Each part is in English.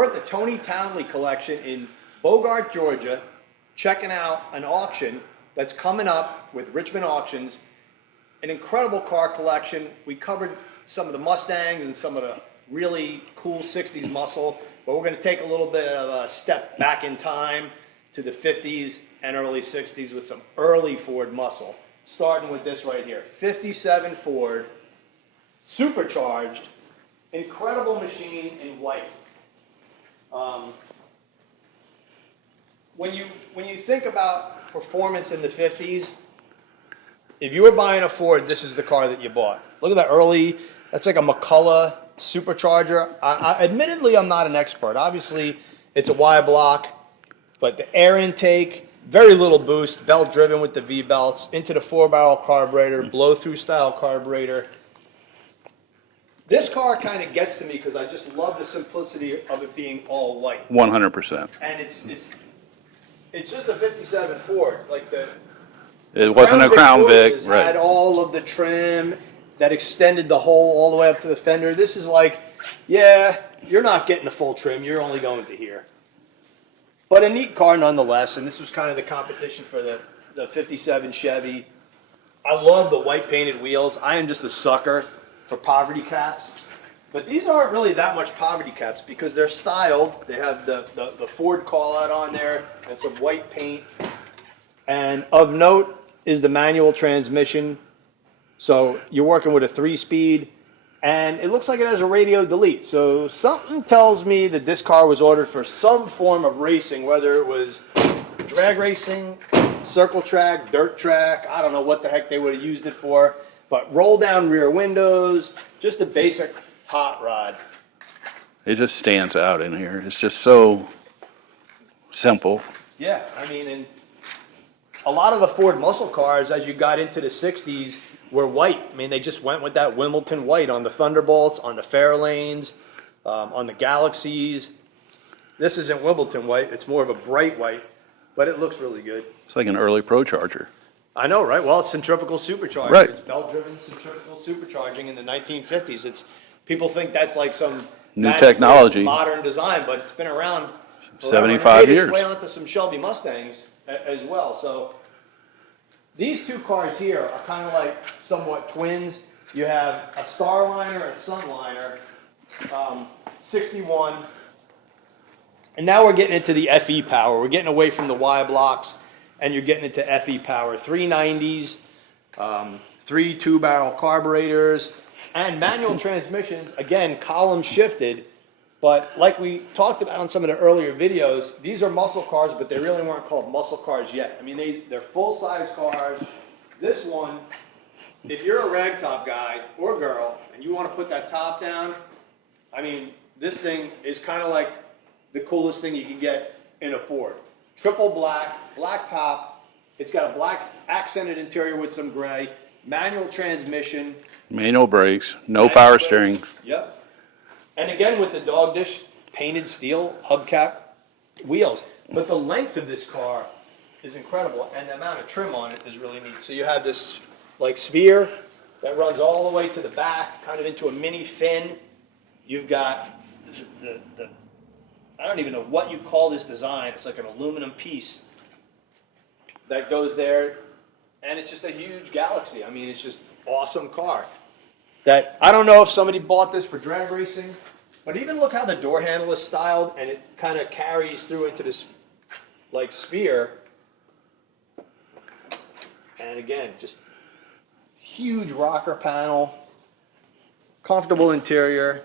We're at the Tony Townley Collection in Bogart, Georgia, checking out an auction that's coming up with Richmond Auctions. An incredible car collection. We covered some of the Mustangs and some of the really cool 60s muscle, but we're going to take a little bit of a step back in time to the 50s and early 60s with some early Ford muscle. Starting with this right here, 57 Ford, Supercharged, incredible machine in white. When you think about performance in the 50s, if you were buying a Ford, this is the car that you bought. Look at that early, that's like a McCullough supercharger. Admittedly, I'm not an expert. Obviously, it's a Y block, but the air intake, very little boost, belt driven with the V-belts, into the 4-barrel carburetor, blow-through style carburetor. This car kind of gets to me because I just love the simplicity of it being all white. 100%. And it's just a 57 Ford. Like it wasn't a Crown Vic, right? Had all of the trim that extended the hole all the way up to the fender. This is like, yeah, you're not getting the full trim. You're only going to here. But a neat car nonetheless, and this was kind of the competition for the 57 Chevy. I love the white painted wheels. I am just a sucker for poverty caps. But these aren't really that much poverty caps because they're styled. They have the Ford call out on there and some white paint. And of note is the manual transmission. So you're working with a 3-speed, and it looks like it has a radio delete. So something tells me that this car was ordered for some form of racing, whether it was drag racing, circle track, dirt track. I don't know what the heck they would have used it for. But roll down rear windows, just a basic hot rod. It just stands out in here. It's just so simple. Yeah, I mean, and a lot of the Ford muscle cars, as you got into the 60s, were white. I mean, they just went with that Wimbledon white on the Thunderbolts, on the Fairlanes, on the Galaxies. This isn't Wimbledon white. It's more of a bright white, but it looks really good. It's like an early Pro Charger. I know, right? Well, it's centrifugal supercharging. Right. It's belt-driven centrifugal supercharging in the 1950s. People think that's like some new technology, modern design, but it's been around 75 years. It's way onto some Shelby Mustangs as well. So these two cars here are kind of like somewhat twins. You have a Starliner and a Sunliner, 61, and now we're getting into the FE power. We're getting away from the Y blocks, and you're getting into FE power. 390s, 3 2-barrel carburetors, and manual transmissions. Again, column shifted. But like we talked about on some of the earlier videos, these are muscle cars, but they really weren't called muscle cars yet. I mean, they're full-size cars. This one, if you're a ragtop guy or girl and you want to put that top down, I mean, this thing is kind of like the coolest thing you can get in a Ford. Triple black, black top. It's got a black accented interior with some gray. Manual transmission. Manual brakes, no power steering. Yep. And again, with the dog dish painted steel hubcap wheels. But the length of this car is incredible, and the amount of trim on it is really neat. So you have this like sphere that runs all the way to the back, kind of into a mini fin. You've got the I don't even know what you call this design. It's like an aluminum piece that goes there, and it's just a huge Galaxie. I mean, it's just awesome car. That I don't know if somebody bought this for drag racing, but even look how the door handle is styled, and it kind of carries through into this like sphere. And again, just huge rocker panel, comfortable interior.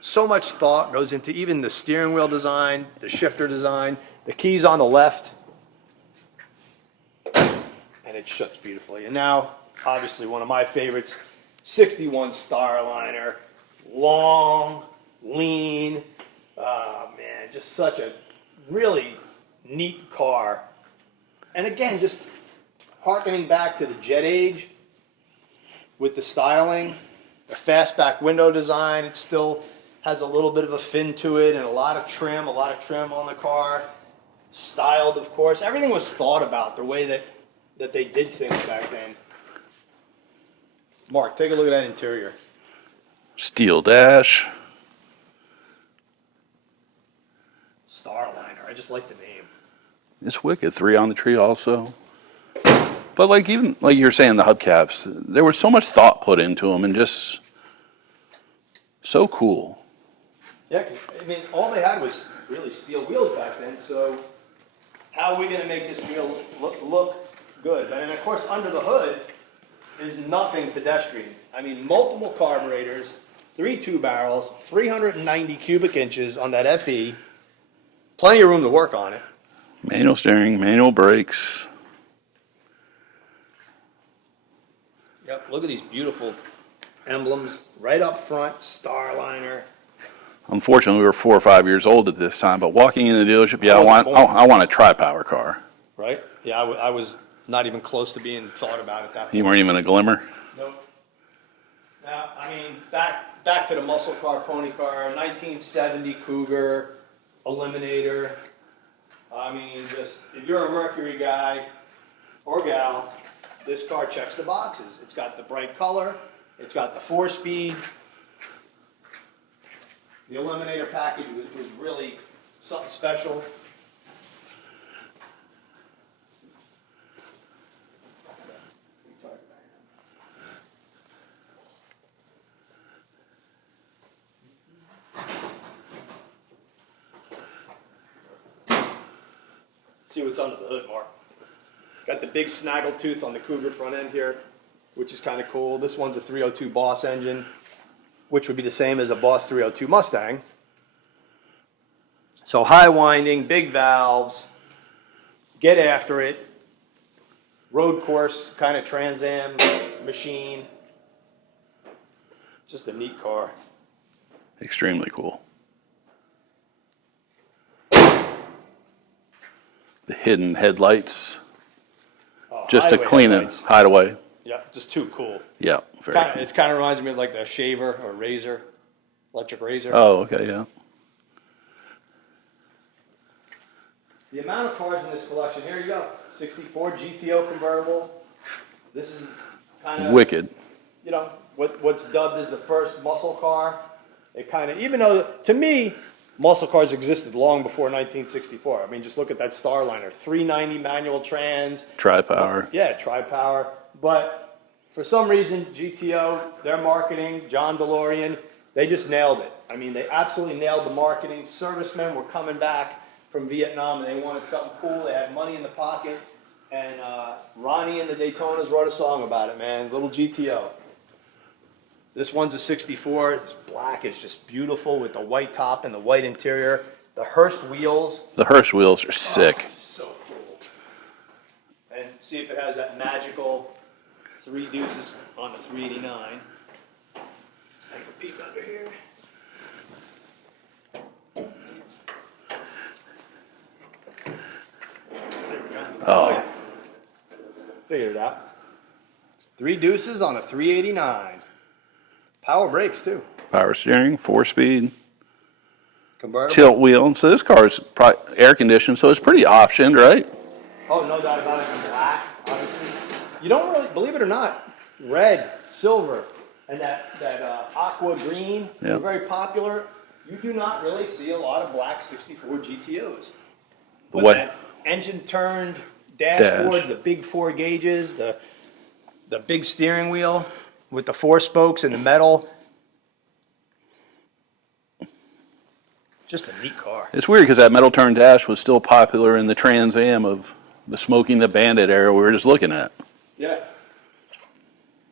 So much thought goes into even the steering wheel design, the shifter design, the keys on the left, and it shuts beautifully. And now, obviously, one of my favorites, 61 Starliner, long, lean, man, just such a really neat car. And again, just harkening back to the jet age with the styling, the fastback window design, it still has a little bit of a fin to it and a lot of trim on the car. Styled, of course. Everything was thought about, the way that they did things back then. Mark, take a look at that interior. Steel dash. Starliner. I just like the name. It's wicked. 3 on the tree also. But like even like you're saying, the hubcaps, there was so much thought put into them, and just so cool. Yeah, 'cause, I mean, all they had was really steel wheels back then. So how are we going to make this wheel look good? And of course, under the hood is nothing pedestrian. I mean, multiple carburetors, 3 2-barrels, 390 cubic inches on that FE. Plenty of room to work on it. Manual steering, manual brakes. Yep, look at these beautiful emblems right up front, Starliner. Unfortunately, we were 4 or 5 years old at this time, but walking in the dealership, yeah, wasn't born. I want a tri-power ar. Right? Yeah, I was not even close to being thought about at that point. You weren't even a glimmer. Nope. Now, I mean, back to the muscle car, pony car, 1970 Cougar Eliminator. I mean, just if you're a Mercury guy or gal, this car checks the boxes. It's got the bright color. It's got the 4-speed. The Eliminator package was really something special. See what's under the hood, Mark. Got the big snaggle tooth on the Cougar front end here, which is kind of cool. This one's a 302 Boss engine, which would be the same as a Boss 302 Mustang. So high winding, big valves, get after it, road course kind of Trans Am machine. Just a neat car. Extremely cool. The hidden headlights, just to clean it, hideaway. Yeah, just too cool. Yeah, very Kinda, cool. it kind of reminds me of like the shaver or razor, electric razor. Oh, okay, yeah. The amount of cars in this collection, here you go. 64 GTO convertible. This is kind of Wicked. You know, what's dubbed as the first muscle car. It kind of, even though to me, muscle cars existed long before 1964. I mean, just look at that Starliner, 390 manual trans. Tri-power. Yeah, tri-power. But for some reason, GTO, their marketing, John DeLorean, they just nailed it. I mean, they absolutely nailed the marketing. Servicemen were coming back from Vietnam, and they wanted something cool. They had money in the pocket. And Ronnie and the Daytonas wrote a song about it, man. Little GTO. This one's a 64. It's black. It's just beautiful with the white top and the white interior. The Hurst wheels. The Hurst wheels are sick. Oh, so cool. And see if it has that magical 3 deuces on the 389. Let's take a peek under here. There we go. Oh. Yeah. Figured it out. 3 deuces on a 389. Power brakes too. Power steering, 4-speed, Convertible. tilt wheel. So this car is air conditioned, so it's pretty optioned, right? Oh, no doubt about it. In black, obviously. You don't really, believe it or not, red, silver, and that aqua green are Yep. very popular. You do not really see a lot of black 64 GTOs. But What? that engine turned dashboard, Dash. the big 4 gauges, the big steering wheel with the 4 spokes and the metal. Just a neat car. It's weird because that metal turn dash was still popular in the Trans Am of the Smoking the Bandit era we were just looking at. Yeah.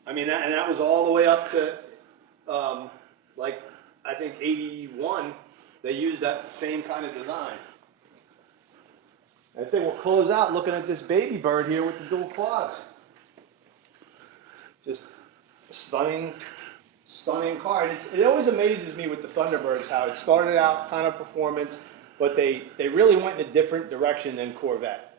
I mean, that was all the way up to, like, I think 81, they used that same kind of design. I think we'll close out looking at this baby bird here with the dual quads. Just a stunning car. And it always amazes me with the Thunderbirds how it started out kind of performance, but they really went in a different direction than Corvette.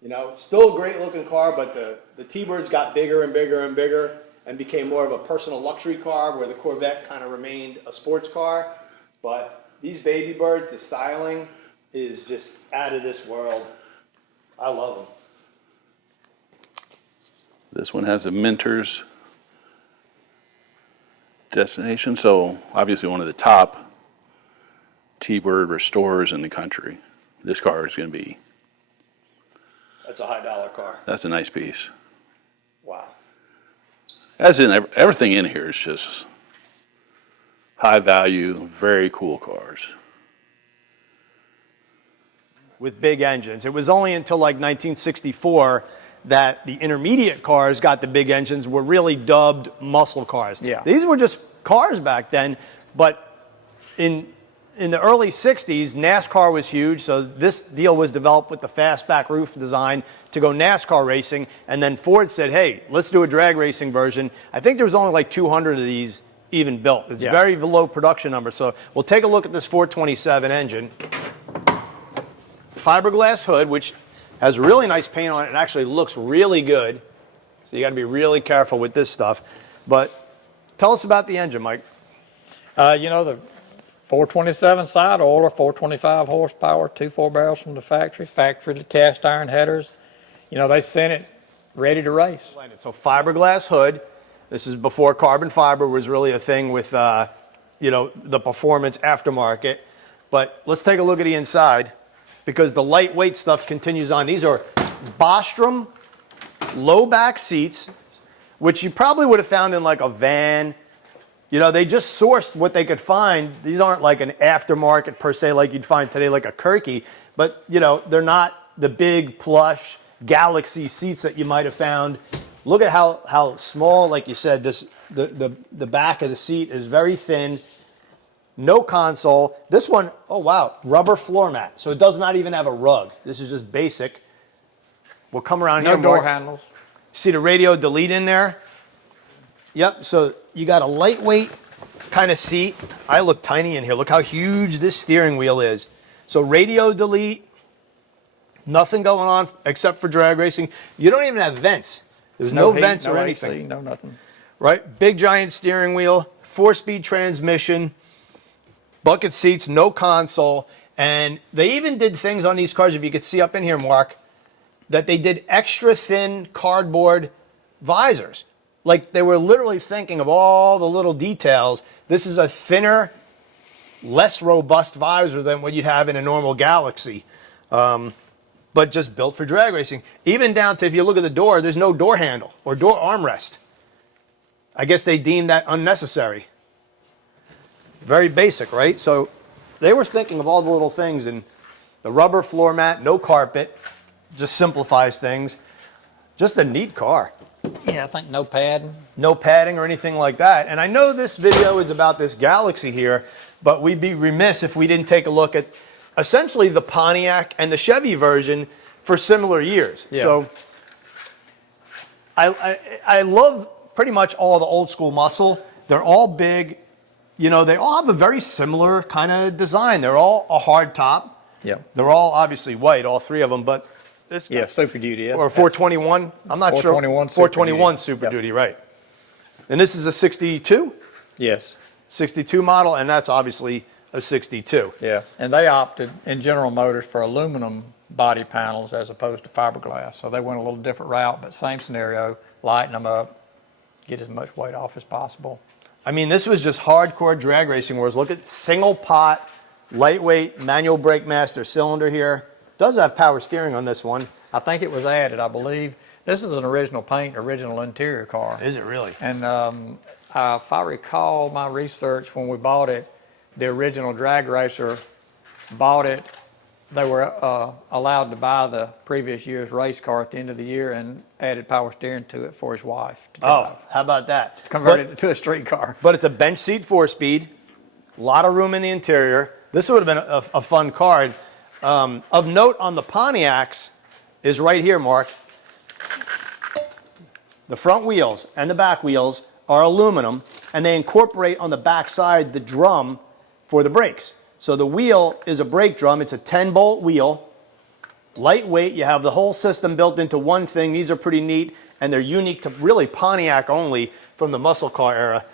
You know, still a great looking car, but the T-Birds got bigger and bigger and bigger and became more of a personal luxury car where the Corvette kind of remained a sports car. But these baby birds, the styling is just out of this world. I love them. This one has a Minter's destination, so obviously one of the top T-Bird restorers in the country. This car is going to be, That's a high dollar car. that's a nice piece. Wow. As in, everything in here is just high value, very cool cars. With big engines. It was only until like 1964 that the intermediate cars got the big engines, were really dubbed muscle cars. Yeah. These were just cars back then, but in the early 60s, NASCAR was huge, so this deal was developed with the fastback roof design to go NASCAR racing, and then Ford said, hey, let's do a drag racing version. I think there was only like 200 of these even built. It's very low production number. So we'll take a look at this 427 engine. Fiberglass hood, which has really nice paint on it. It actually looks really good. So you got to be really careful with this stuff. But tell us about the engine, Mike. You know, the 427 side oiler, 425 horsepower, 2 4-barrels from the factory to cast iron headers. You know, they sent it ready to race. So fiberglass hood. This is before carbon fiber was really a thing with, you know, the performance aftermarket. But let's take a look at the inside, because the lightweight stuff continues on. These are Bostrom low back seats, which you probably would have found in like a van. You know, they just sourced what they could find. These aren't like an aftermarket per se like you'd find today, like a Kirky, but you know, they're not the big plush Galaxie seats that you might have found. Look at how small, like you said, the back of the seat is very thin. No console. This one, oh wow, rubber floor mat. So it does not even have a rug. This is just basic. We'll come around here. No door Mark. handles. See the radio delete in there? Yep, so you got a lightweight kind of seat. I look tiny in here. Look how huge this steering wheel is. So radio delete, nothing going on except for drag racing. You don't even have vents. There's no heat, vents or no anything. AC, no nothing. Right? Big giant steering wheel, 4-speed transmission, bucket seats, no console. And they even did things on these cars, if you could see up in here, Mark, that they did extra thin cardboard visors. Like they were literally thinking of all the little details. This is a thinner, less robust visor than what you'd have in a normal Galaxie, but just built for drag racing. Even down to, if you look at the door, there's no door handle or door armrest. I guess they deemed that unnecessary. Very basic, right? So they were thinking of all the little things, and the rubber floor mat, no carpet, just simplifies things. Just a neat car. Yeah, I think no padding. No padding or anything like that. And I know this video is about this Galaxie here, but we'd be remiss if we didn't take a look at essentially the Pontiac and the Chevy version for similar years. Yeah. So I love pretty much all the old school muscle. They're all big. You know, they all have a very similar kind of design. They're all a hard top. Yeah. They're all obviously white, all three of them, but this Yeah, Super Duty. or 421. I'm not 421 sure. Super 421 Duty. Super Yep. Duty, right. And this is a 62? Yes. 62 model, and that's obviously a 62. Yeah. And they opted in General Motors for aluminum body panels as opposed to fiberglass. So they went a little different route, but same scenario, lighten them up, get as much weight off as possible. I mean, this was just hardcore drag racing wars. Look at single pot, lightweight, manual brake master cylinder here. Does have power steering on this one. I think it was added, I believe. This is an original paint, original interior car. Is it really? And if I recall my research when we bought it, the original drag racer bought it. They were allowed to buy the previous year's race car at the end of the year and added power steering to it for his wife to drive. Oh, how about that? Converted it to a street car. But it's a bench seat 4-speed, a lot of room in the interior. This would have been a fun car. Of note on the Pontiacs is right here, Mark. The front wheels and the back wheels are aluminum, and they incorporate on the back side the drum for the brakes. So the wheel is a brake drum. It's a 10-bolt wheel, lightweight. You have the whole system built into one thing. These are pretty neat, and they're unique to really Pontiac only from the muscle car era,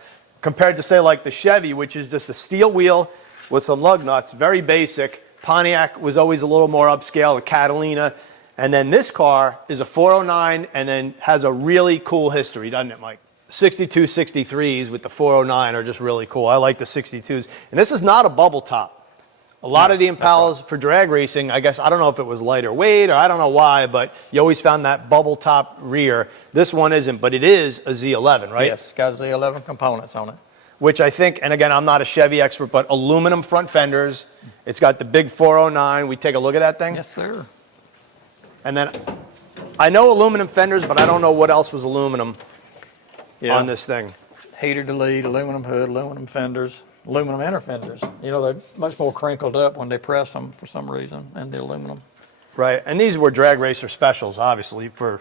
compared to, say, like the Chevy, which is just a steel wheel with some lug nuts, very basic. Pontiac was always a little more upscale, a Catalina. And then this car is a 409 and then has a really cool history, doesn't it, Mike? 62, 63s with the 409 are just really cool. I like the 62s. And this is not a bubble top. A lot of the Impalas for drag racing, I guess, I don't know if it was lighter weight or I don't know why, but you always found that bubble top rear. This one isn't, but it is a Z11, right? Yes, got Z11 components on it. Which I think, and again, I'm not a Chevy expert, but aluminum front fenders. It's got the big 409. We take a look at that thing? Yes, sir. And then I know aluminum fenders, but I don't know what else was aluminum on this thing. Heater delete, aluminum hood, aluminum fenders, aluminum inner fenders. You know, they're much more crinkled up when they press them for some reason, and the aluminum. Right, and these were drag racer specials, obviously, for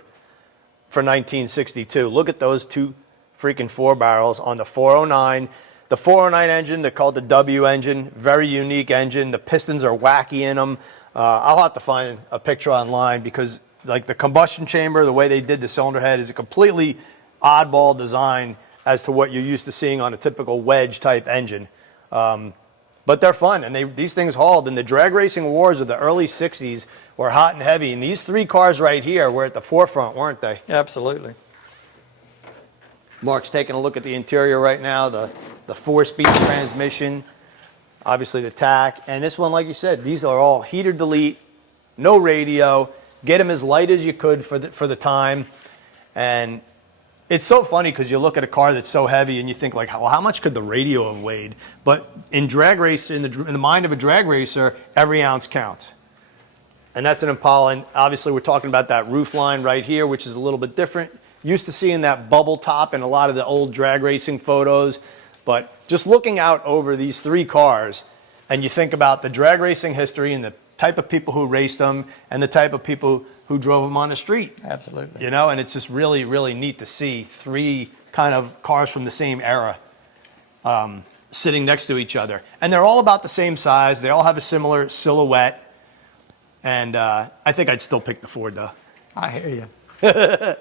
1962. Look at those two freaking 4 barrels on the 409. The 409 engine, they're called the W engine, very unique engine. The pistons are wacky in them. I'll have to find a picture online because like the combustion chamber, the way they did the cylinder head is a completely oddball design as to what you're used to seeing on a typical wedge type engine. But they're fun, and these things hauled. And the drag racing wars of the early 60s were hot and heavy. And these 3 cars right here were at the forefront, weren't they? Absolutely. Mark's taking a look at the interior right now, the 4-speed transmission, obviously the TAC. And this one, like you said, these are all heater delete, no radio. Get them as light as you could for the time. And it's so funny because you look at a car that's so heavy and you think like, well, how much could the radio have weighed? But in drag race, in the mind of a drag racer, every ounce counts. And that's an Impala. And obviously we're talking about that roof line right here, which is a little bit different. Used to seeing that bubble top in a lot of the old drag racing photos. But just looking out over these 3 cars and you think about the drag racing history and the type of people who raced them and the type of people who drove them on the street. Absolutely. You know, and it's just really, really neat to see 3 kind of cars from the same era sitting next to each other. And they're all about the same size. They all have a similar silhouette. And I think I'd still pick the Ford, though. I hear you.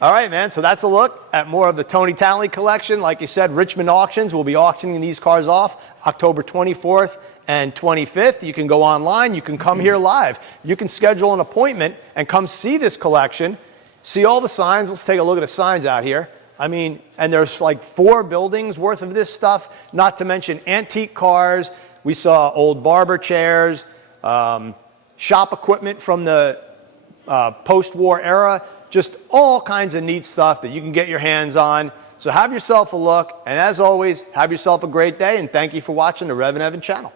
All right, man. So that's a look at more of the Tony Townley collection. Like you said, Richmond Auctions will be auctioning these cars off October 24th and 25th. You can go online. You can come here live. You can schedule an appointment and come see this collection, see all the signs. Let's take a look at the signs out here. I mean, and there's like 4 buildings worth of this stuff, not to mention antique cars. We saw old barber chairs, shop equipment from the post-war era, just all kinds of neat stuff that you can get your hands on. So have yourself a look, and as always, have yourself a great day, and thank you for watching the Rev and Evan channel.